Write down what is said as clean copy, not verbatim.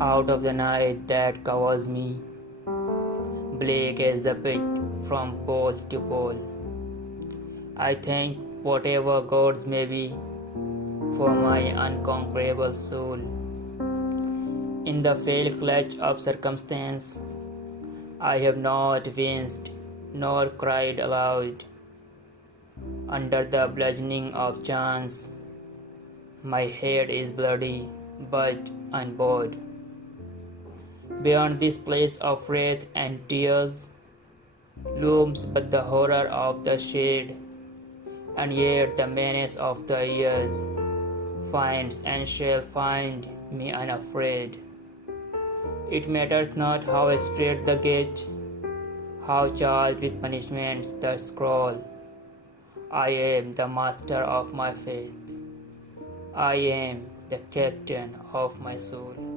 Out of the night that covers me, bleak as the pit from pole to pole, I thank whatever gods may be for my unconquerable soul. In the fail clutch of circumstance, I have not winced nor cried aloud. Under the bludgeoning of chance, my head is bloody but unbowed. Beyond this place of wrath and tears looms but the horror of the shade, and yet the menace of the years finds and shall find me unafraid. It matters not how straight the gate, how charged with punishments the scroll. I am the master of my faith. I am the captain of my soul.